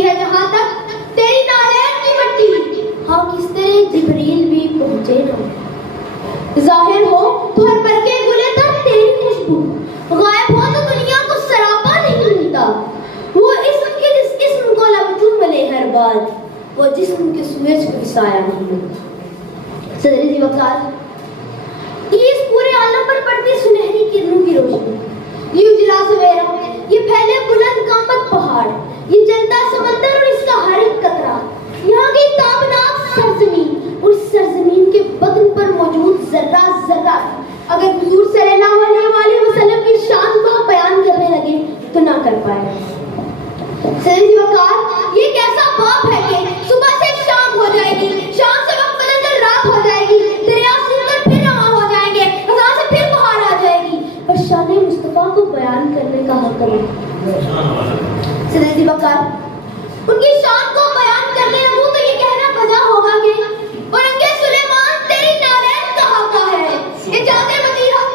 پہنچتی ہے جہاں تک تیری نالین کی مٹی، ہاں کس طرح جبریل بھی پہنچے نہ، ظاہر ہو تو ہر برقے گلے تک تیری خوشبو، غائب ہو تو دنیا کو سراپا نہیں ملتا، وہ اسم کے جس اسم کو لمجو ملے ہر بات، وہ جسم کے سورج کو سایہ نہیں ملتا۔ صدر ذی وقار، یہ اس پورے عالم پر پڑتی سنہری کرنوں کی روشنی، یہ اجلا سویرا، یہ پھیلے بلند قامت پہاڑ، یہ جلتا سمندر اور اس کا ہر ایک قطرہ، یہاں کی تابناک سرزمین اور اس سرزمین کے بدن پر موجود ذرہ ذرہ اگر حضور صلی اللہ علیہ وسلم کی شان کو بیان کرنے لگے تو نہ کر پائے۔ صدر ذی وقار، یہ کیسا باپ ہے کہ صبح سے شام ہو جائے گی، شام سے وقت بدل کر رات ہو جائے گی، دریا سن کر پھر رواں ہو جائیں گے، خزاں سے پھر بہار آ جائے گی، پر شان مصطفیٰ کو بیان کرنے کا حق ہے۔ صدر ذی وقار، ان کی شان کو بیان کرنے لگوں تو یہ کہنا بجا ہوگا کہ اور ان کے سلیمان تیری نالین کہاں کا ہے، اجازت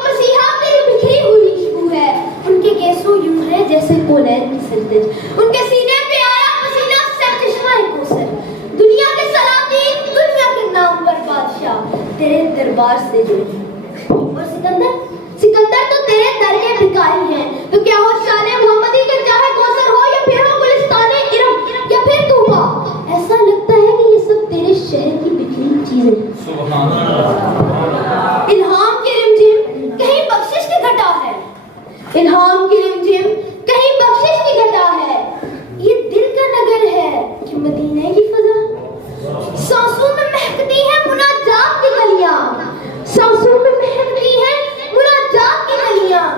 مسیحا تیری بکھری ہوئی خوشبو ہے، ان کے کیسوں یوں ہے جیسے کولین کی سرزش، ان کے سینے پہ آیا پسینہ سر چشمہ کوثر، دنیا کے سلاطین، دنیا کے نامور بادشاہ تیرے دربار سے جڑے، اور سکندر تو تیرے در کے بھکاری ہیں، تو کیا ہو شان محمدی کے چاہے کوثر ہو یا پھر ہو گلستان ارم یا پھر طوبا، ایسا لگتا ہے کہ یہ سب تیرے شہر کی بکھری چیزیں۔ سبحان اللہ۔ الہام کی رمجھم کہیں بخشش کی گھٹا ہے، الہام کی رمجھم کہیں بخشش کی گھٹا ہے، یہ دل کا نگر ہے کہ مدینہ کی فضا، سانسوں میں مہکتی ہے مناجات کی گلیاں، سانسوں میں مہکتی ہے مناجات کی گلیاں،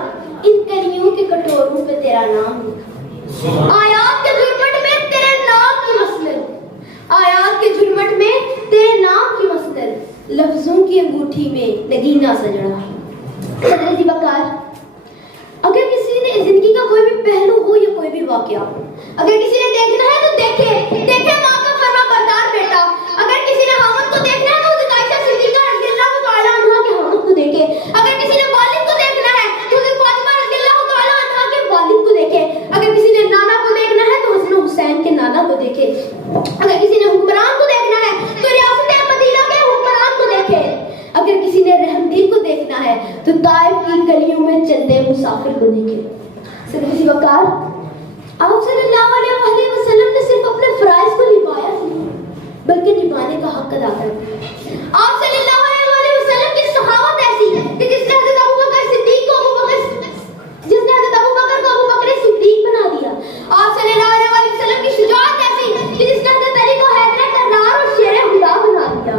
ان کلیوں کے کٹوروں پہ تیرا نام لکھا، آیات کے جھرمٹ میں تیرے نام کی مسند، آیات کے جھرمٹ میں تیرے نام کی مسند، لفظوں کی انگوٹھی میں نگینہ سجڑا۔ صدر ذی وقار، اگر کسی نے زندگی کا کوئی بھی پہلو ہو یا کوئی بھی واقعہ، اگر کسی نے دیکھنا ہے تو دیکھے ماں کا فرما بردار بیٹا، اگر کسی نے حامد کو دیکھنا ہے تو حضرت عائشہ صدیقہ رضی اللہ تعالیٰ عنہا کے حامد کو دیکھے، اگر کسی نے والد کو دیکھنا ہے تو حضرت فاطمہ رضی اللہ تعالیٰ عنہا کے والد کو دیکھے، اگر کسی نے نانا کو دیکھنا ہے تو حسن حسین کے نانا کو دیکھے، اگر کسی نے حکمران کو دیکھنا ہے تو ریاست مدینہ کے حکمران کو دیکھے، اگر کسی نے رحمدل کو دیکھنا ہے تو طائف کی گلیوں میں چلتے مسافر کو دیکھے۔ صدر ذی وقار، آپ صلی اللہ علیہ وسلم نے صرف اپنے فرائض کو نبھایا نہیں بلکہ نبھانے کا حق ادا کر دیا۔ آپ صلی اللہ علیہ وسلم کی سخاوت ایسی کہ جس نے حضرت ابوبکر کو ابوبکر صدیق بنا دیا، آپ صلی اللہ علیہ وسلم کی شجاعت ایسی کہ جس نے حضرت علی کو حیدر کرار اور شیر خدا بنا دیا،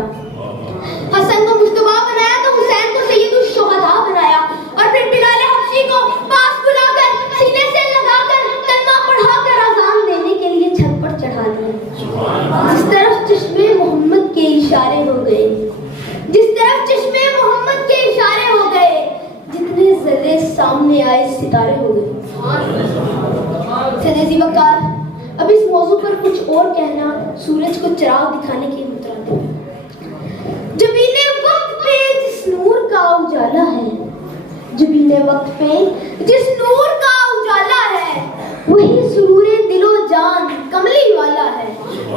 حسن کو مجتبیٰ بنایا تو حسین کو سید الشہداء بنایا، اور پھر بلال حبشی کو پاس بلا کر سینے سے لگا کر کلمہ پڑھا کر اذان دینے کے لیے چھت پر چڑھا دیا۔ جس طرف چشمے محمد کے اشارے ہو گئے، جس طرف چشمے محمد کے اشارے ہو گئے، جتنے ذرے سامنے آئے ستارے ہو گئے۔ صدر ذی وقار، اب اس موضوع پر کچھ اور کہنا سورج کو چراغ دکھانے کی مترادف ہے۔ جبین وقت پہ جس نور کا اجالا ہے، جبین وقت پہ جس نور کا اجالا ہے، وہی سرور دل و جان کملی والا ہے،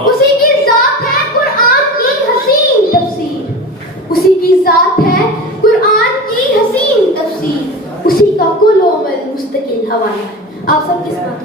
اسی کی ذات ہے قرآن کی حسین تفسیر، اسی کی ذات ہے قرآن کی حسین تفسیر، اسی کا کل و عمل مستقل حوالہ ہے۔ آپ سب کے ساتھ